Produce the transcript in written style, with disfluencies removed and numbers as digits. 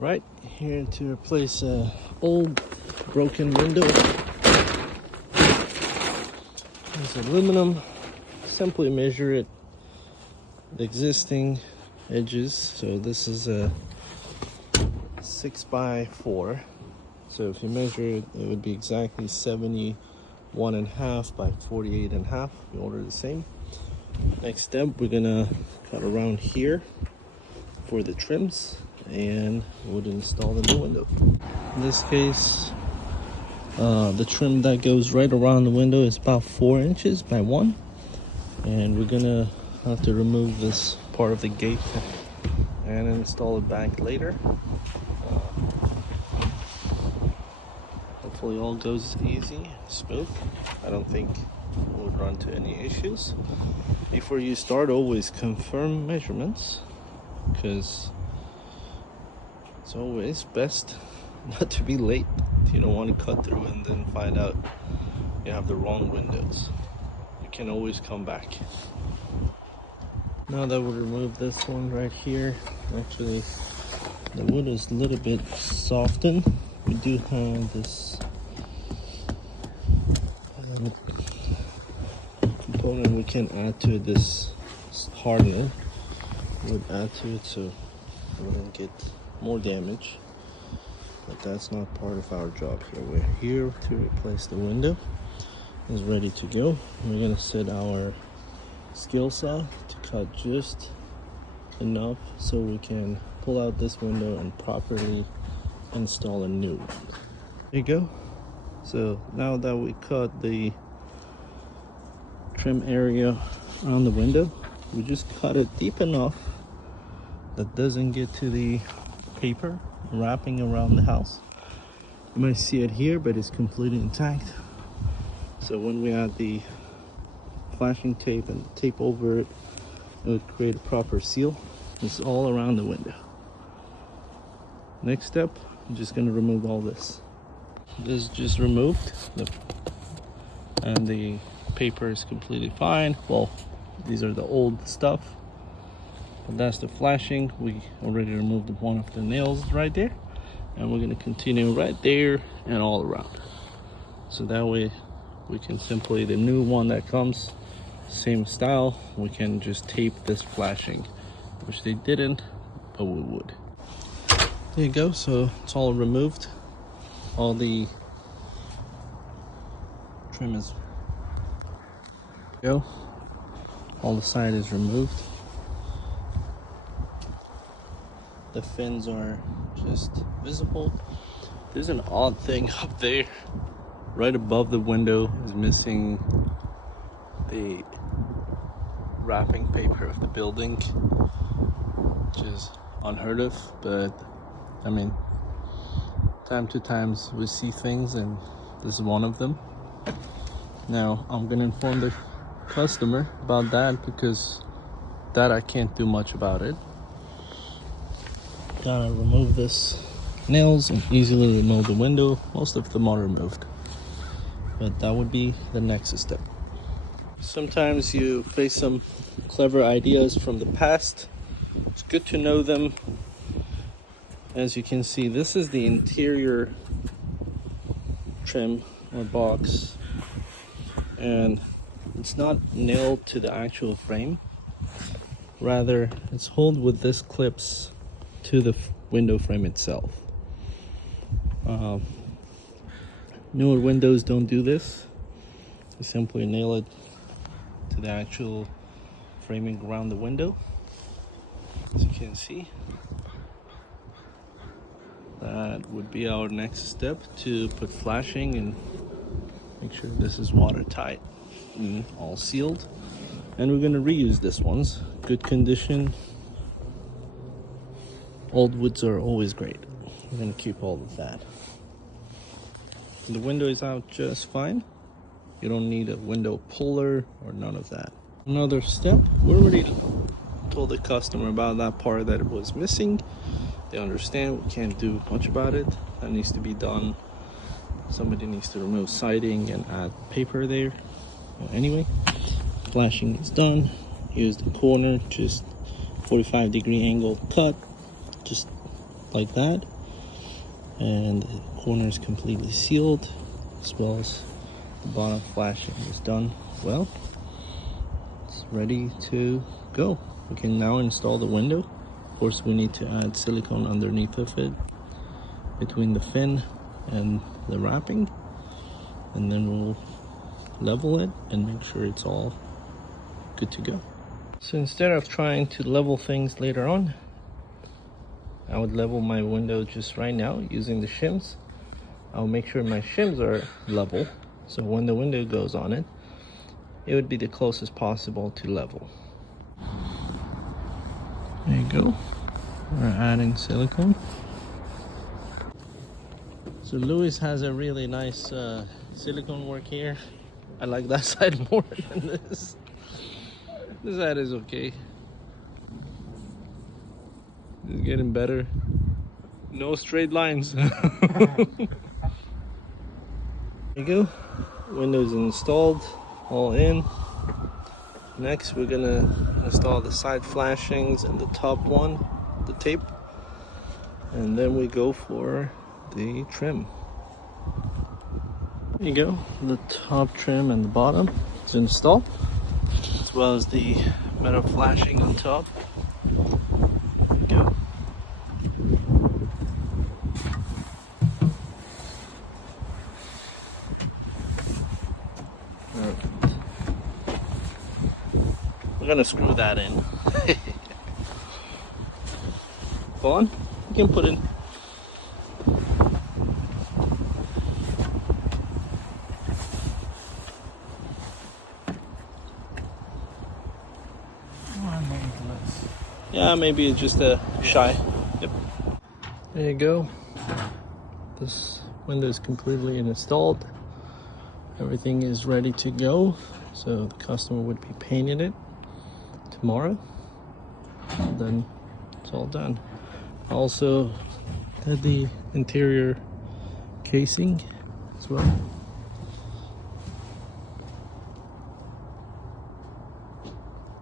Right here to replace a old broken window. It's aluminum. Simply measure it, the existing edges. So this is a 6x4. So if you measure it, it would be exactly 71.5 by 48.5. You order the same. Next step, we're gonna cut around here for the trims and would install the new window. In this case, the trim that goes right around the window is about 4 inches by 1, and we're gonna have to remove this part of the gate and install it back later. Hopefully all goes easy, smooth. I don't think we'll run into any issues. Before you start, always confirm measurements, because it's always best not to be late. You don't want to cut through and then find out you have the wrong windows. You can always come back. Now that we remove this one right here, actually the wood is a little bit softened. We do have this component we can add to this hardener. Would add to it so we wouldn't get more damage, but that's not part of our job here. We're here to replace the window. It's ready to go. We're gonna set our skill saw to cut just enough so we can pull out this window and properly install a new one. There you go. So now that we cut the trim area around the window, we just cut it deep enough that doesn't get to the paper wrapping around the house. You might see it here, but it's completely intact. So when we add the flashing tape and tape over it, it would create a proper seal. It's all around the window. Next step, I'm just going to remove all this. This is just removed, and the paper is completely fine. Well, these are the old stuff. But that's the flashing. We already removed one of the nails right there, and we're going to continue right there and all around. So that way we can simply, the new one that comes, same style, we can just tape this flashing, which they didn't, but we would. There you go. So it's all removed. All the trim is go. All the side is removed. The fins are just visible. There's an odd thing up there. Right above the window is missing the wrapping paper of the building, which is unheard of, but I mean, time to times we see things, and this is one of them. Now I'm gonna inform the customer about that, because that I can't do much about it. Gotta remove this nails and easily remove the window. Most of them are removed, but that would be the next step. Sometimes you face some clever ideas from the past. It's good to know them. As you can see, this is the interior trim or box, and it's not nailed to the actual frame. Rather, it's held with this clips to the window frame itself. Newer windows don't do this. You simply nail it to the actual framing around the window. As you can see, that would be our next step, to put flashing and make sure this is watertight and all sealed. And we're going to reuse this one's good condition. Old woods are always great. We're going to keep all of that. The window is out just fine. You don't need a window puller or none of that. Another step, we already told the customer about that part that it was missing. They understand, we can't do much about it. That needs to be done. Somebody needs to remove siding and add paper there. Well, anyway, flashing is done. Here's the corner, just 45-degree angle cut. Just like that, and the corner is completely sealed, as well as the bottom flashing is done well. It's ready to go. We can now install the window. Of course, we need to add silicone underneath of it, between the fin and the wrapping, and then we'll level it and make sure it's all good to go. So instead of trying to level things later on, I would level my window just right now using the shims. I'll make sure my shims are level, so when the window goes on it, it would be the closest possible to level. There you go. We're adding silicone. So Lewis has a really nice silicone work here. I like that side more than this. This side is okay. It's getting better. No straight lines. There you go. Windows installed, all in. Next, we're gonna install the side flashings and the top one, the tape, and then we go for the trim. There you go. The top trim and the bottom is installed, as well as the metal flashing on top. There you go. We're gonna screw that in. Go on, you can put in. Yeah, maybe it's just a shy. Yep. There you go. This window is completely installed. Everything is ready to go. So the customer would be painting it tomorrow. And then it's all done. Also did the interior casing as well.